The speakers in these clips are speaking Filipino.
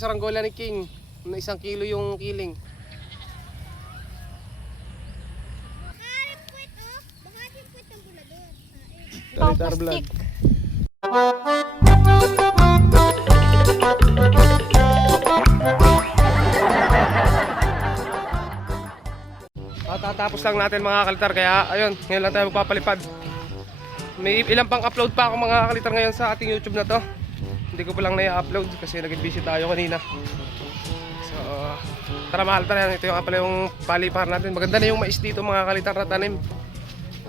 Saranggola ni King, na 1 kilo yung kiling. Talitar vlog. Tatapos lang natin mga kalitar, kaya ayun, ngayon lang tayo magpapalipad. May ilang pang upload pa ako mga kalitar ngayon sa ating YouTube na to. Hindi ko pa lang na-upload kasi naging busy tayo kanina. So, tara mga kalitar, ito yung pala yung palipar natin. Maganda na yung mais dito mga kalitar na tanim.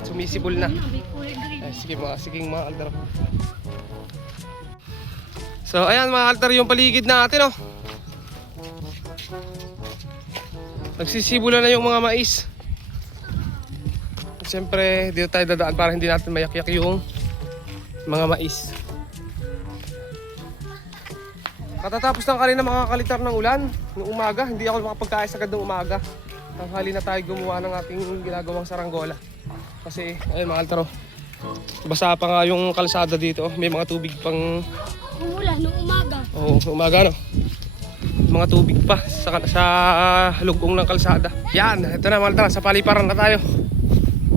Sumisibol na. Sige mga kalitar. So ayan mga kalitar, yung paligid natin oh. Nagsisibula na yung mga mais. Siyempre dito tayo dadaan para hindi natin mayak-yak yung mga mais. Katatapos lang kanina mga kalitar ng ulan ng umaga. Hindi ako makapagkaayos agad ng umaga. Tanghali na tayo gumawa ng ating ginagawang saranggola. Kasi ayun mga kalitar, basa pa nga yung kalsada dito. May mga tubig pang umulan nung umaga. Oo, umaga no. Mga tubig pa sa lugong ng kalsada. Yan, ito na mga kalitar, sa paliparan na tayo.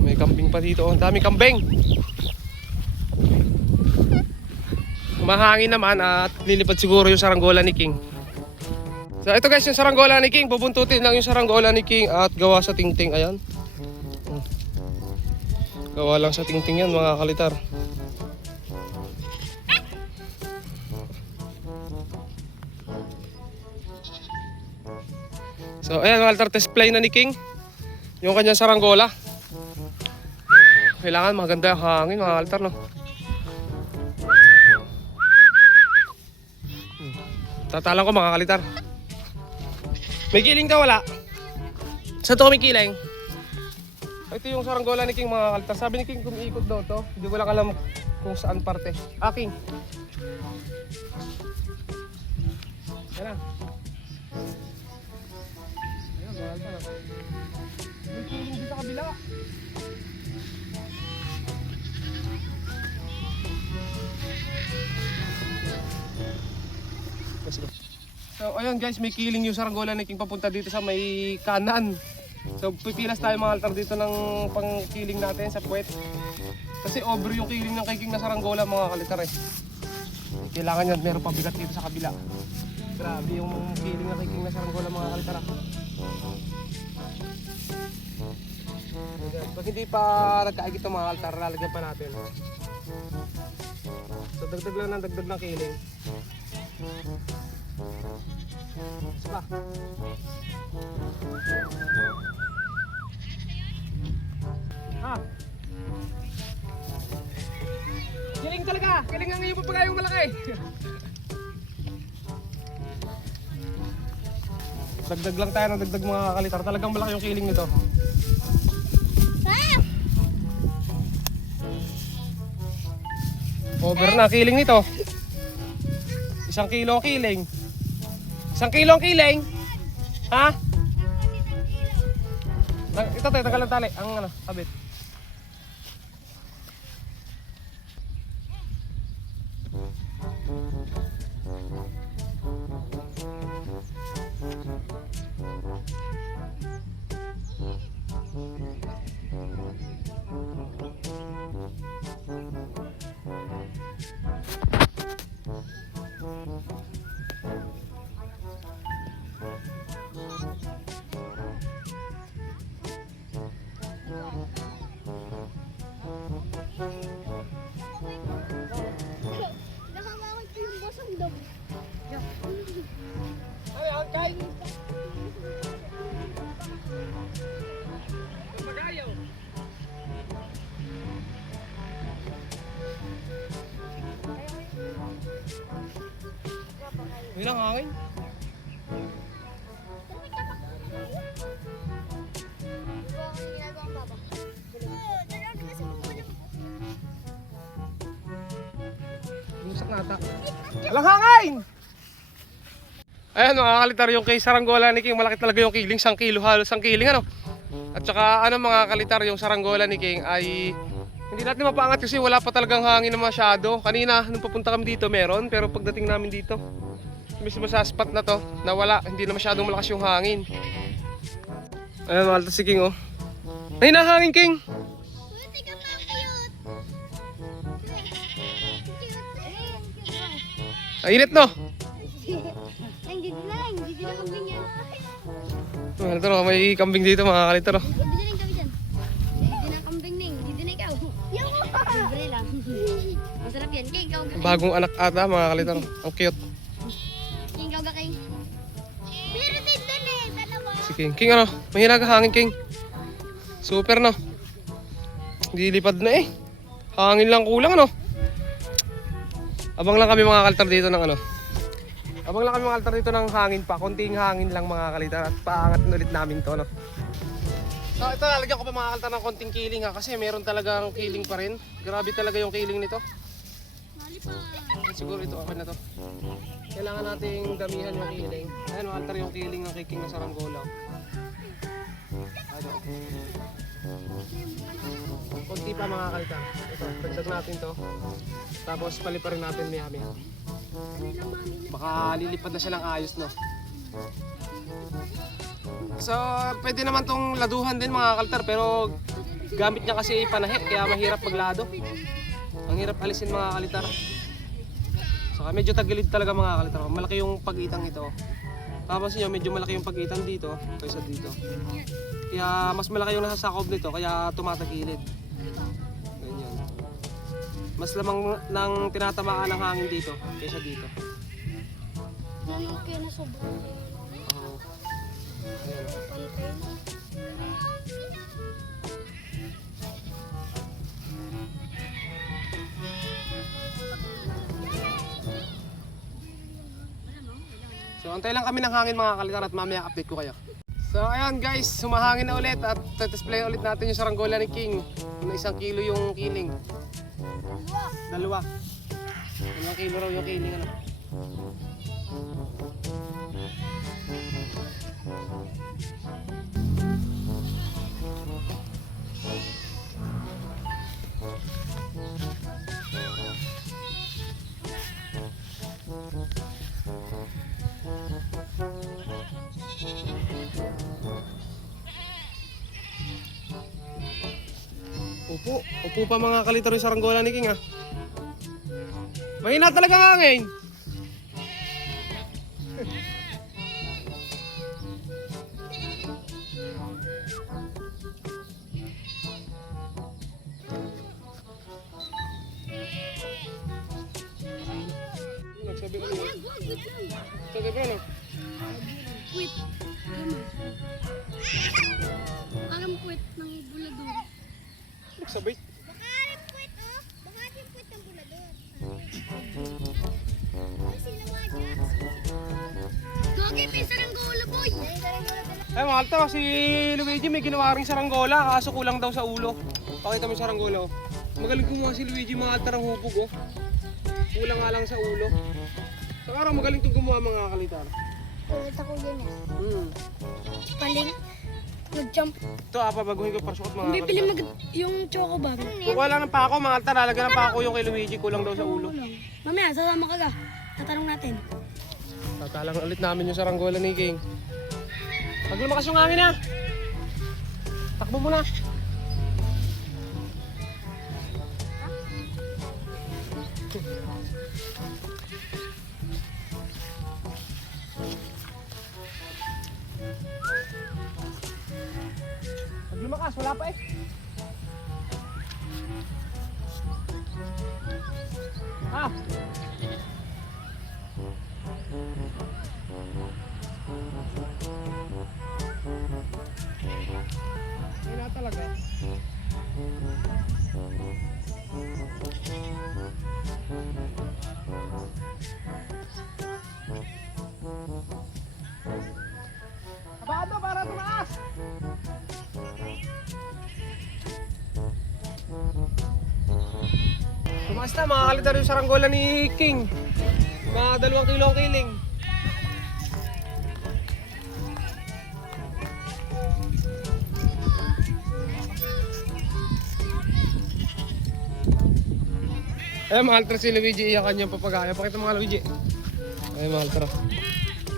May kambing pa dito. Ang dami kambing. Mahangin naman at lilipad siguro yung saranggola ni King. So ito guys, yung saranggola ni King. Bubuntutin lang yung saranggola ni King at gawa sa tingting. Ayan. Gawa lang sa tingting yan mga kalitar. So ayan mga kalitar, test play na ni King yung kanyang saranggola. Kailangan maganda yung hangin mga kalitar no. Tatalang ko mga kalitar. May kiling ka wala? Saan to may kiling? Ito yung saranggola ni King mga kalitar. Sabi ni King kumiikot daw to. Hindi ko lang alam kung saan parte. King. Yan na. Ayan mga kalitar. May kiling dito sa kabila. So ayun guys, may kiling yung saranggola ni King papunta dito sa may kanan. So pipilas tayo mga altar dito ng pangkiling natin sa puwet. Kasi over yung kiling ng kay King na saranggola mga kalitar eh. Kailangan yan, meron pabigat dito sa kabila. Grabe yung kiling ng kay King na saranggola mga kalitar. Pag hindi pa nagkaagit ng mga altar, lalagyan pa natin. So dagdag lang ng dagdag ng kiling. Saka. Kiling talaga! Kiling ang iyong papagayong malaki! Dagdag lang tayo ng dagdag mga kalitar. Talagang malaki yung kiling nito. Over na kiling nito. 1 kilo ang kiling. 1 kilo ang kiling. Ha? Ito tayo, tagal ng tali. Ang ano, kabit. Nakakawag ko yung bosong daw. Ay, angkay! Pagayaw! Ilang hangin? Lusak nata. Alang hangin! Ayan mga kalitar, yung kay saranggola ni King, malaki talaga yung kiling, 1 kilo, halos 1 kiling ano. At saka ano mga kalitar, yung saranggola ni King ay hindi natin mapaangat kasi wala pa talagang hangin na masyado. Kanina nung papunta kami dito meron, pero pagdating namin dito mismo sa spot na to, na wala, hindi na masyadong malakas yung hangin. Ayan mga kaltar si King oh. Ay nahangin King! Buti ka pa, cute. Ay init no? Hindi na kambing yan. Mga kaltar oh, may kambing dito mga kaltar oh. Hindi na kami dyan. Hindi na kambing ning, hindi na ikaw. Libre lang. Masarap yan. King, ikaw ka. Bagong anak ata mga kaltar oh. Ang cute. King, ikaw ka, King. Pero din doon eh, dalawa. Si King. King ano? Mahina ka hangin King. Super no? Hindi lipad na eh. Hangin lang kulang ano? Abang lang kami mga kaltar dito ng ano. Abang lang kami mga kaltar dito ng hangin pa. Konting hangin lang mga kaltar at paangat ulit namin to no. So ito lalagyan ko pa mga kaltar ng konting kiling ha. Kasi meron talagang kiling pa rin. Grabe talaga yung kiling nito. Mali pa. Siguro ito okay na to. Kailangan nating damihan yung kiling. Ayan mga kaltar yung kiling ng kiking na saranggola. Ano? Konti pa mga kaltar. Ito, dagdag natin to. Tapos paliparin natin maya-maya. Baka lilipad na siya ng ayos no. So pwede naman tong laduhan din mga kaltar. Pero gamit niya kasi panahe. Kaya mahirap maglado. Ang hirap alisin mga kaltar. Saka medyo tagilid talaga mga kaltar. Malaki yung pag-itang ito. Tapos nyo medyo malaki yung pag-itang dito kaysa dito. Kaya mas malaki yung nasasakob nito kaya tumatagilid. Ganyan. Mas lamang nang tinatamaan ng hangin dito kaysa dito. Ganun kayo na sobrang. Oo. Ayan. So antay lang kami ng hangin mga kalitar at mamaya update ko kayo. So ayan guys, sumahangin na ulit at display ulit natin yung saranggola ni King. Na 1 kilo yung kiling. Dalawa. 1 kilo raw yung kiling ano. Upo pa mga kalitar yung saranggola ni King ha. Mahina talaga hangin. Nagsabi ko niya. Sabi ko ano? Quit. Alam quit ng bulador. Nagsabay. Baka alam quit oh. Baka alam quit ng bulador. Kasi nawadya. Gogi, may saranggola boy. Ay mga kaltar, si Luigi may ginawa ring saranggola kaso kulang daw sa ulo. Pakita mo yung saranggola oh. Magaling kumuha si Luigi mga kaltar ang hubog oh. Kulang nga lang sa ulo. Sa araw magaling itong gumawa mga kalitar. Ulit ako yun eh. Paling. Nag-jump. Ito pabaguhin ko para suot mga Bibili kalitar. yung choco bag. Kukuha lang ng pako mga kaltar, lalagyan ng pako yung kay Luigi, kulang daw sa ulo. Mamaya, sasama ka ga. Tatanong natin. Tatalang ulit namin yung saranggola ni King. Pag lumakas yung hangin ha. Takbo mo na. Pag lumakas, wala pa eh. Ah! Wala talaga. Abado para tumaas. Tumaas na mga kalitar yung saranggola ni King. Mga 2 kilo ang kiling. Ayan mga kalitar si Luigi, iyakan yung papagaya. Pakita mga Luigi. Ay, mahal, tara.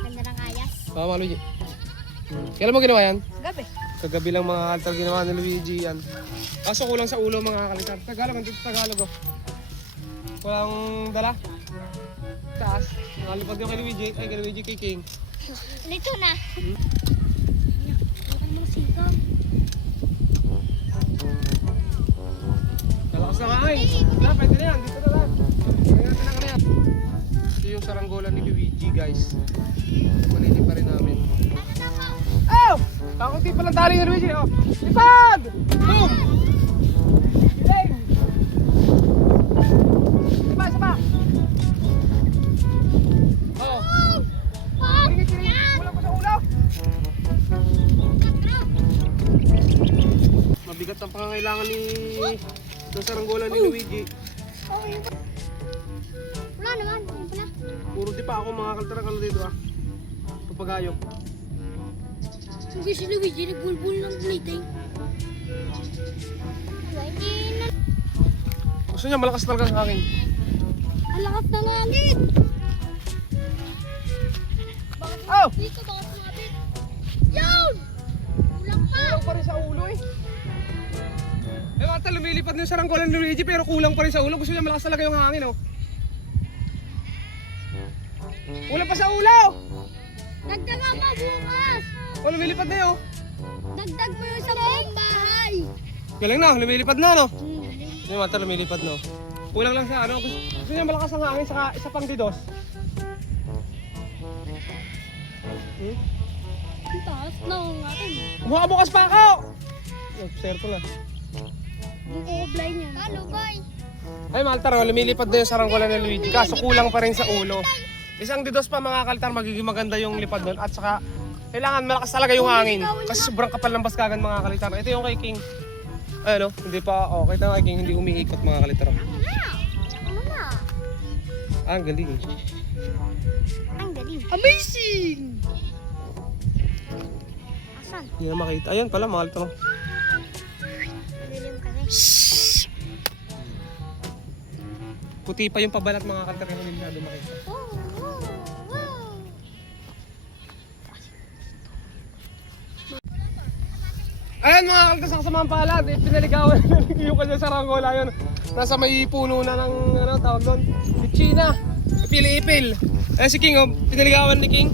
Ganda ng ayas. Mga Luigi. Kailan mo ginawa yan? Gabi. Kagabi lang mga kaltar ginawa ni Luigi yan. Kaso kulang sa ulo mga kaltar. Tagalog, andito sa Tagalog oh. Walang dala. Taas. Nakalipad yung kay Luigi. Ay, kay Luigi, kay King. Dito na. Bukan mo sigaw. Nalakas na nga eh. Wala, pwede na yan. Dito na lang. Pwede natin na kanya. Ito yung saranggola ni Luigi guys. Manili pa rin namin. Oh! Kakunti pa lang tali ni Luigi. Oh. Lipad! Boom! Biling! Isa pa! Oh. Kulang ko sa ulo. Mabigat ang pangangailangan ni ng saranggola ni Luigi. Wala naman. Ayun pala. Puro di pa ako mga kaltarang dito ah. Papagayo. Hindi si Luigi nagbulbul ng playtime. Hindi na. Gusto niya malakas talaga ang hangin. Ang lakas ng hangin. Oh! Dito baka sumabit. Yun! Kulang pa. Kulang pa rin sa ulo eh. Eh mata lumilipad na yung saranggola ni Luigi pero kulang pa rin sa ulo. Gusto niya malakas talaga yung hangin oh. Kulang pa sa ulo! Dagdagan pa bukas. Oh, lumilipad na yun oh. Dagdag mo yung sa buong bahay. Galing na, lumilipad na no. Yung mata lumilipad no. Kulang lang sa ano. Gusto niya malakas ang hangin saka isa pang didos. Ang taas na natin. Bukas pa ako! Observe ko na. Yung oblay niya. Halo, boy. Ay Maltar, lumilipad na yung saranggola ni Luigi kaso kulang pa rin sa ulo. Isang didos pa mga kaltar magiging maganda yung lipad doon at saka kailangan malakas talaga yung hangin kasi sobrang kapal ng baskagan mga kaltar. Ito yung kay King. Ayun hindi pa okay na kay King hindi umiikot mga kaltar. Ano na? Ah, ang galing. Ang galing. Amazing! Asan? Hindi na makita. Ayan pala mga kaltar. Lilim kasi. Puti pa yung pabalat mga kaltar yung hindi na makita. Oh, wow, wow. Ayan mga kaltas sa kasamang palad, pinaligawan yung kanya saranggola yun. Nasa may puno na ng ano, tawag doon, China, ipil-ipil. Ayan si King, oh, pinaligawan ni King.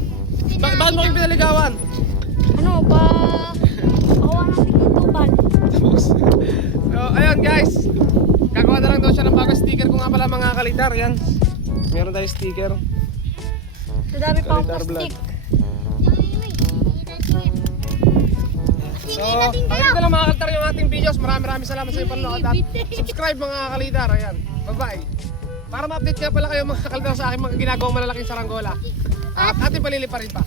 Bakit mo King pinaligawan? Ano ba? Bawa natin ituban. So ayan guys, gagawa na lang daw siya ng bagong sticker ko nga pala mga kalitar. Yan, meron tayong sticker. Madami pang Kalitar vlog. plastic. So, pakita lang mga kalitar yung ating videos. Maraming salamat sa inyong panonood at subscribe mga kalitar. Ayan, bye-bye. Para ma-update nga pala kayo mga kalitar sa aking mga ginagawang malalaking saranggola. At ating paliliparin pa.